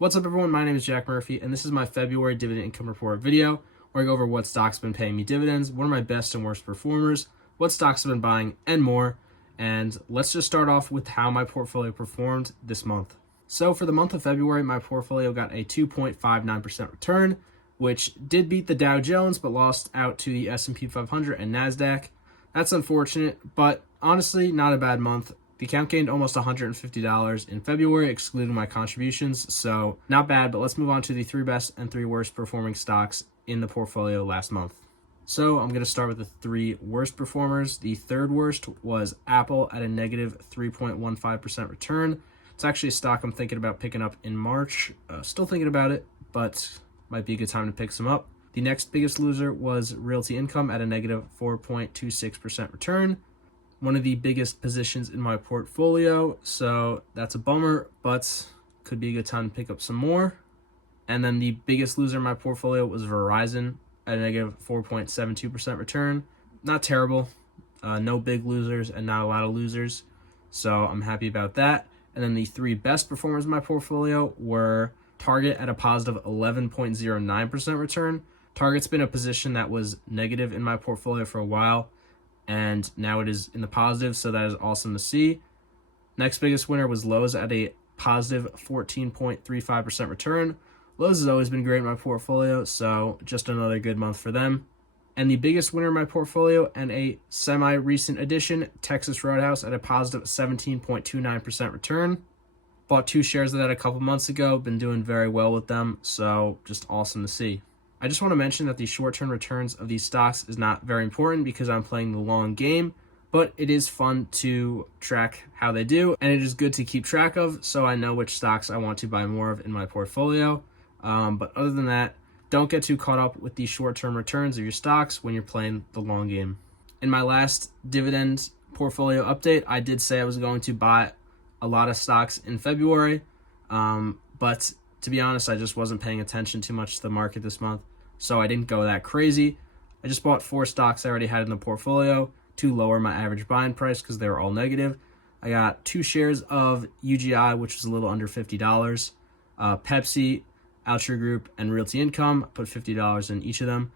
What's up, everyone? My name is Jack Murphy, and this is my February dividend income report video, where I go over what stocks have been paying me dividends, what are my best and worst performers, what stocks have been buying, and more. And let's just start off with how my portfolio performed this month. So for the month of February, my portfolio got a 2.59% return, which did beat the Dow Jones, but lost out to the S&P 500 and NASDAQ. That's unfortunate, but honestly, not a bad month. The account gained almost $150 in February, excluding my contributions, so not bad, but let's move on to the 3 best and 3 worst performing stocks in the portfolio last month. So I'm going to start with the 3 worst performers. The third worst was Apple at a negative 3.15% return. It's actually a stock I'm thinking about picking up in March. Still thinking about it, but might be a good time to pick some up. The next biggest loser was Realty Income at a negative 4.26% return. One of the biggest positions in my portfolio, so that's a bummer, but could be a good time to pick up some more. And then the biggest loser in my portfolio was Verizon at a negative 4.72% return. Not terrible, no big losers and not a lot of losers, so I'm happy about that. And then the 3 best performers in my portfolio were Target at a positive 11.09% return. Target's been a position that was negative in my portfolio for a while, and now it is in the positive, so that is awesome to see. Next biggest winner was Lowe's at a positive 14.35% return. Lowe's has always been great in my portfolio, so just another good month for them. And the biggest winner in my portfolio, and a semi-recent addition, Texas Roadhouse at a positive 17.29% return. Bought 2 shares of that a couple months ago, been doing very well with them, so just awesome to see. I just want to mention that the short-term returns of these stocks is not very important because I'm playing the long game, but it is fun to track how they do, and it is good to keep track of so I know which stocks I want to buy more of in my portfolio. But other than that, don't get too caught up with the short-term returns of your stocks when you're playing the long game. In my last dividend portfolio update, I did say I was going to buy a lot of stocks in February, but to be honest, I just wasn't paying attention too much to the market this month, so I didn't go that crazy. I just bought 4 stocks I already had in the portfolio to lower my average buying price because they were all negative. I got 2 shares of UGI, which was a little under $50, Pepsi, Altria Group, and Realty Income. I put $50 in each of them.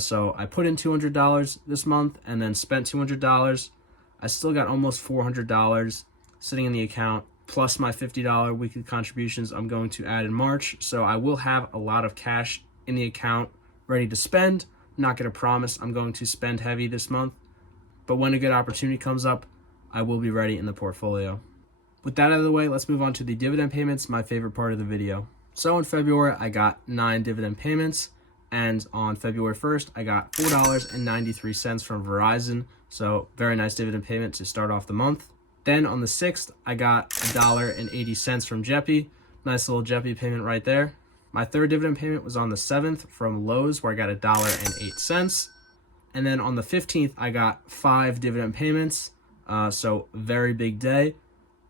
So I put in $200 this month and then spent $200. I still got almost $400 sitting in the account, plus my $50 weekly contributions I'm going to add in March. So I will have a lot of cash in the account ready to spend. I'm not going to promise I'm going to spend heavy this month, but when a good opportunity comes up, I will be ready in the portfolio. With that out of the way, let's move on to the dividend payments, my favorite part of the video. So in February, I got 9 dividend payments, and on February 1st, I got $4.93 from Verizon, so very nice dividend payment to start off the month. Then on the 6th, I got $1.80 from Jeppy. Nice little Jeppy payment right there. My 3rd dividend payment was on the 7th from Lowe's, where I got $1.08. And then on the 15th, I got 5 dividend payments, so very big day.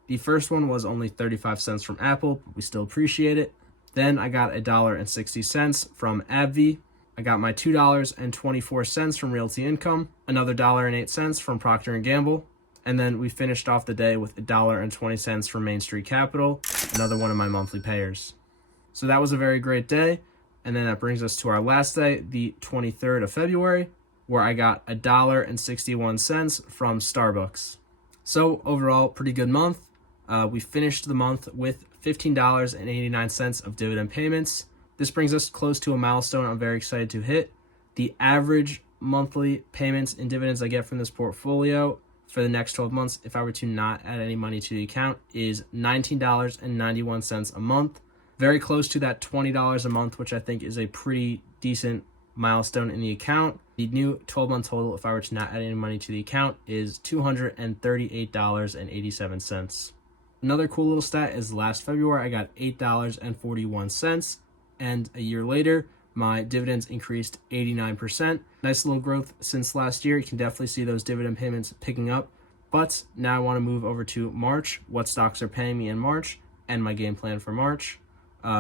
The first one was only 35 cents from Apple, but we still appreciate it. Then I got $1.60 from AbbVie. I got my $2.24 from Realty Income, another $1.08 from Procter & Gamble. And then we finished off the day with $1.20 from Main Street Capital, another one of my monthly payers. So that was a very great day. And then that brings us to our last day, the 23rd of February, where I got $1.61 from Starbucks. So overall, pretty good month. We finished the month with $15.89 of dividend payments. This brings us close to a milestone I'm very excited to hit. The average monthly payments in dividends I get from this portfolio for the next 12 months, if I were to not add any money to the account, is $19.91 a month. Very close to that $20 a month, which I think is a pretty decent milestone in the account. The new 12-month total, if I were to not add any money to the account, is $238.87. Another cool little stat is last February, I got $8.41, and a year later, my dividends increased 89%. Nice little growth since last year. You can definitely see those dividend payments picking up. But now I want to move over to March, what stocks are paying me in March, and my game plan for March.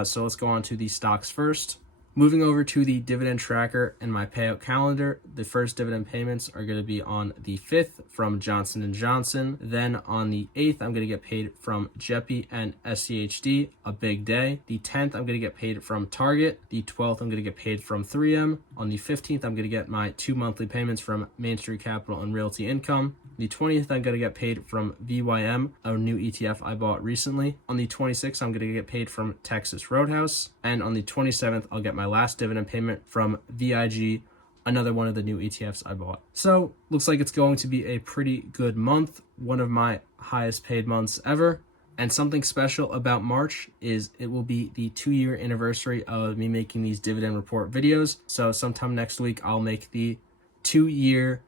So let's go on to the stocks first. Moving over to the dividend tracker and my payout calendar, the first dividend payments are going to be on the 5th from Johnson & Johnson. Then on the 8th, I'm going to get paid from Jeppy and SCHD, a big day. The 10th, I'm going to get paid from Target. The 12th, I'm going to get paid from 3M. On the 15th, I'm going to get my 2 monthly payments from Main Street Capital and Realty Income. The 20th, I'm going to get paid from VYM, a new ETF I bought recently. On the 26th, I'm going to get paid from Texas Roadhouse. And on the 27th, I'll get my last dividend payment from VIG, another one of the new ETFs I bought. So looks like it's going to be a pretty good month, one of my highest paid months ever. And something special about March is it will be the 2-year anniversary of me making these dividend report videos. So sometime next week, I'll make the 2-year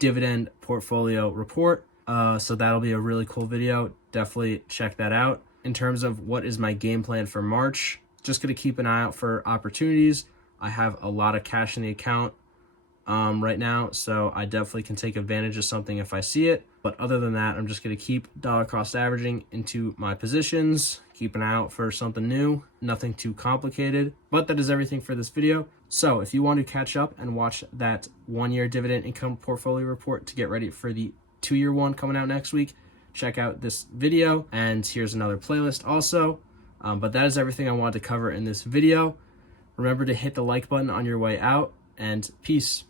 dividend portfolio report. So that'll be a really cool video. Definitely check that out. In terms of what is my game plan for March, just going to keep an eye out for opportunities. I have a lot of cash in the account right now, so I definitely can take advantage of something if I see it. But other than that, I'm just going to keep dollar cost averaging into my positions, keep an eye out for something new, nothing too complicated. But that is everything for this video. So if you want to catch up and watch that 1-year dividend income portfolio report to get ready for the 2-year one coming out next week, check out this video. And here's another playlist also. But that is everything I wanted to cover in this video. Remember to hit the like button on your way out, and peace.